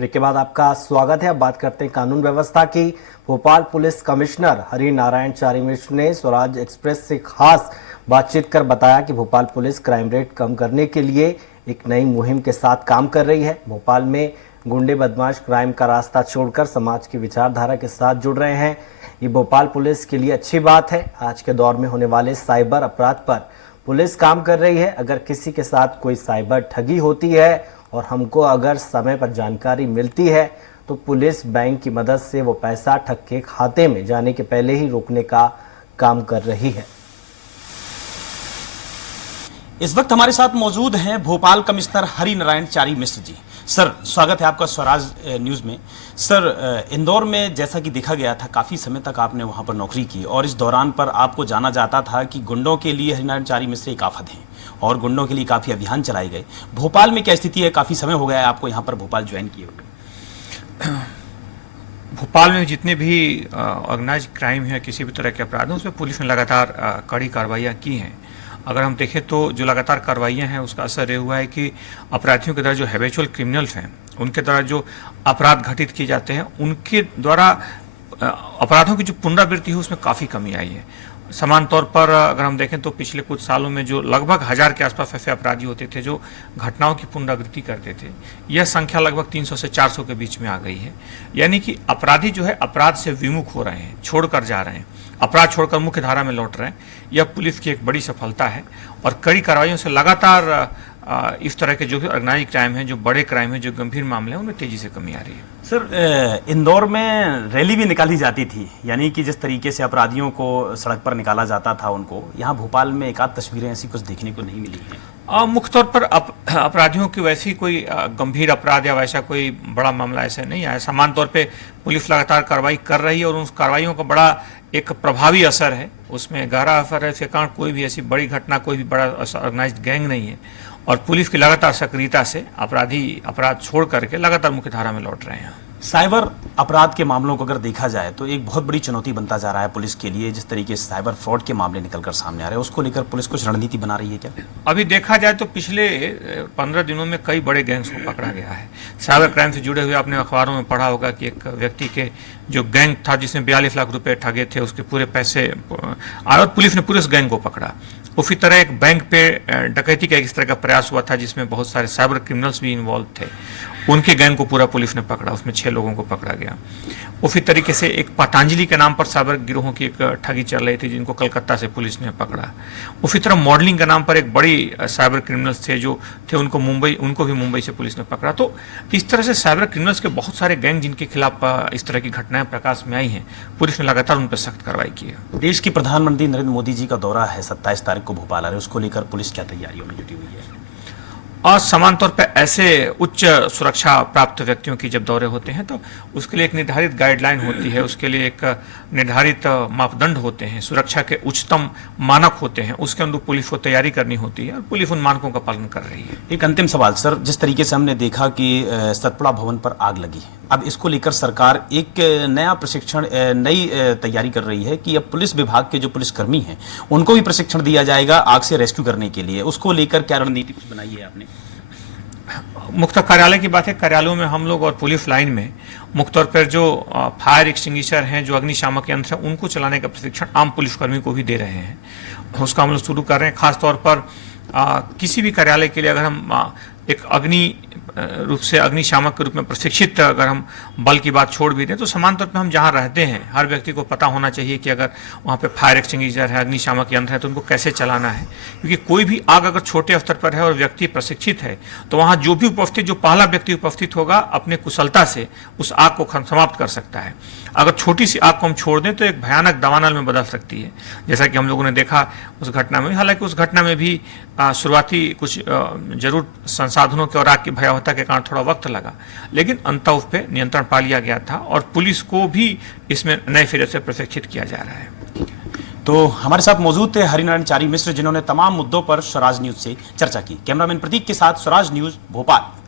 Break के बाद आपका स्वागत है। अब बात करते हैं कानून व्यवस्था की। भोपाल पुलिस कमिश्नर हरि नारायण चारी मिश्र ने स्वराज एक्सप्रेस से खास बातचीत कर बताया कि भोपाल पुलिस क्राइम रेट कम करने के लिए एक नई मुहिम के साथ काम कर रही है। भोपाल में गुंडे बदमाश क्राइम का रास्ता छोड़कर समाज की विचारधारा के साथ जुड़ रहे हैं। ये भोपाल पुलिस के लिए अच्छी बात है। आज के दौर में होने वाले साइबर अपराध पर पुलिस काम कर रही है। अगर किसी के साथ कोई साइबर ठगी होती है और हमको अगर समय पर जानकारी मिलती है तो पुलिस बैंक की मदद से वो पैसा ठग के खाते में जाने के पहले ही रोकने का काम कर रही है। इस वक्त हमारे साथ मौजूद हैं भोपाल कमिश्नर हरि नारायण चारी मिश्र जी। सर, स्वागत है आपका स्वराज न्यूज़ में। सर, इंदौर में जैसा कि देखा गया था, काफ़ी समय तक आपने वहां पर नौकरी की और इस दौरान पर आपको जाना जाता था कि गुंडों के लिए हरि नारायण चारी मिश्र एक आफत हैं और गुंडों के लिए काफ़ी अभियान चलाए गए। भोपाल में क्या स्थिति है? काफ़ी समय हो गया है आपको यहाँ पर भोपाल ज्वाइन किए हुए। भोपाल में जितने भी ऑर्गेनाइज क्राइम है, किसी भी तरह के अपराध हैं, उसमें पुलिस ने लगातार कड़ी कार्रवाइयाँ की हैं। अगर हम देखें तो जो लगातार कार्रवाइयाँ हैं उसका असर ये हुआ है कि अपराधियों के द्वारा जो हैबिचुअल क्रिमिनल्स हैं, उनके द्वारा जो अपराध घटित किए जाते हैं, उनके द्वारा अपराधों की जो पुनरावृत्ति है उसमें काफ़ी कमी आई है। समान तौर पर अगर हम देखें तो पिछले कुछ सालों में जो लगभग 1000 के आसपास ऐसे अपराधी होते थे जो घटनाओं की पुनरावृत्ति करते थे, यह संख्या लगभग 300 से 400 के बीच में आ गई है। यानी कि अपराधी जो है अपराध से विमुख हो रहे हैं, छोड़कर जा रहे हैं, अपराध छोड़कर मुख्य धारा में लौट रहे हैं। यह पुलिस की एक बड़ी सफलता है और कड़ी कार्रवाइयों से लगातार इस तरह के जो भी ऑर्गेनाइज क्राइम है, जो बड़े क्राइम है, जो गंभीर मामले हैं, उनमें तेजी से कमी आ रही है। सर, इंदौर में रैली भी निकाली जाती थी, यानी कि जिस तरीके से अपराधियों को सड़क पर निकाला जाता था, उनको यहाँ भोपाल में एक आध तस्वीरें ऐसी कुछ देखने को नहीं मिली हैं। मुख्य तौर पर अपराधियों की वैसी कोई गंभीर अपराध या वैसा कोई बड़ा मामला ऐसा नहीं आया। समान तौर पे पुलिस लगातार कार्रवाई कर रही है और उस कार्रवाइयों का बड़ा एक प्रभावी असर है, उसमें गहरा असर है। इसके कारण कोई भी ऐसी बड़ी घटना, कोई भी बड़ा ऑर्गेनाइज्ड गैंग नहीं है और पुलिस की लगातार सक्रियता से अपराधी अपराध छोड़ करके लगातार मुख्य धारा में लौट रहे हैं। साइबर अपराध के मामलों को अगर देखा जाए तो एक बहुत बड़ी चुनौती बनता जा रहा है पुलिस के लिए। जिस तरीके से साइबर फ्रॉड के मामले निकलकर सामने आ रहे हैं, उसको लेकर पुलिस कुछ रणनीति बना रही है क्या? अभी देखा जाए तो पिछले 15 दिनों में कई बड़े गैंग्स को पकड़ा गया है। साइबर क्राइम से जुड़े हुए आपने अखबारों में पढ़ा होगा कि एक व्यक्ति के जो गैंग था जिसने 42 लाख रुपए ठगे थे, उसके पूरे पैसे और पुलिस ने पूरे उस गैंग को पकड़ा। उसी तरह एक बैंक पे डकैती का इस तरह का प्रयास हुआ था जिसमें बहुत सारे साइबर क्रिमिनल्स भी इन्वॉल्व थे, उनके गैंग को पूरा पुलिस ने पकड़ा, उसमें 6 लोगों को पकड़ा गया। उसी तरीके से एक पतंजलि के नाम पर साइबर गिरोहों की एक ठगी चल रही थी जिनको कलकत्ता से पुलिस ने पकड़ा। उसी तरह मॉडलिंग के नाम पर एक बड़ी साइबर क्रिमिनल्स थे जो थे, उनको भी मुंबई से पुलिस ने पकड़ा। तो इस तरह से साइबर क्रिमिनल्स के बहुत सारे गैंग जिनके खिलाफ इस तरह की घटनाएं प्रकाश में आई हैं, पुलिस ने लगातार उन पर सख्त कार्रवाई की है। देश के प्रधानमंत्री नरेंद्र मोदी जी का दौरा है 27 तारीख को भोपाल आ रहे, उसको लेकर पुलिस क्या तैयारियों में जुटी हुई है? और समान तौर पर ऐसे उच्च सुरक्षा प्राप्त व्यक्तियों की जब दौरे होते हैं तो उसके लिए एक निर्धारित गाइडलाइन होती है, उसके लिए एक निर्धारित मापदंड होते हैं, सुरक्षा के उच्चतम मानक होते हैं, उसके अनुरूप पुलिस को तैयारी करनी होती है और पुलिस उन मानकों का पालन कर रही है। एक अंतिम सवाल सर, जिस तरीके से हमने देखा कि सतपुड़ा भवन पर आग लगी, अब इसको लेकर सरकार एक नया प्रशिक्षण, नई तैयारी कर रही है कि अब पुलिस विभाग के जो पुलिसकर्मी हैं उनको भी प्रशिक्षण दिया जाएगा आग से रेस्क्यू करने के लिए। उसको लेकर क्या रणनीति कुछ बनाई है आपने? मुख्य कार्यालय की बात है, कार्यालयों में हम लोग और पुलिस लाइन में मुख्य तौर पर जो फायर एक्सटिंग्विशर हैं, जो अग्निशामक यंत्र हैं, उनको चलाने का प्रशिक्षण आम पुलिसकर्मी को भी दे रहे हैं। उसका हम लोग शुरू कर रहे हैं। खासतौर पर किसी भी कार्यालय के लिए अगर हम एक रूप से अग्निशामक के रूप में प्रशिक्षित अगर हम बल की बात छोड़ भी दें तो समान तौर पर हम जहां रहते हैं हर व्यक्ति को पता होना चाहिए कि अगर वहां पे फायर एक्सटिंग्विशर है, अग्निशामक यंत्र है, तो उनको कैसे चलाना है। क्योंकि कोई भी आग अगर छोटे स्तर पर है और व्यक्ति प्रशिक्षित है तो वहां जो भी उपस्थित, जो पहला व्यक्ति उपस्थित होगा, अपने कुशलता से उस आग को समाप्त कर सकता है। अगर छोटी सी आग को हम छोड़ दें तो एक भयानक दावानल में बदल सकती है, जैसा कि हम लोगों ने देखा उस घटना में। हालांकि उस घटना में भी शुरुआती कुछ जरूर संसाधनों के और आग की भयावहता के कारण थोड़ा वक्त लगा, लेकिन अंततः उस पर नियंत्रण पा लिया गया था और पुलिस को भी इसमें नए सिरे से प्रशिक्षित किया जा रहा है। तो हमारे साथ मौजूद थे हरि नारायण चारी मिश्र, जिन्होंने तमाम मुद्दों पर स्वराज न्यूज से चर्चा की। कैमरामैन प्रतीक के साथ स्वराज न्यूज भोपाल।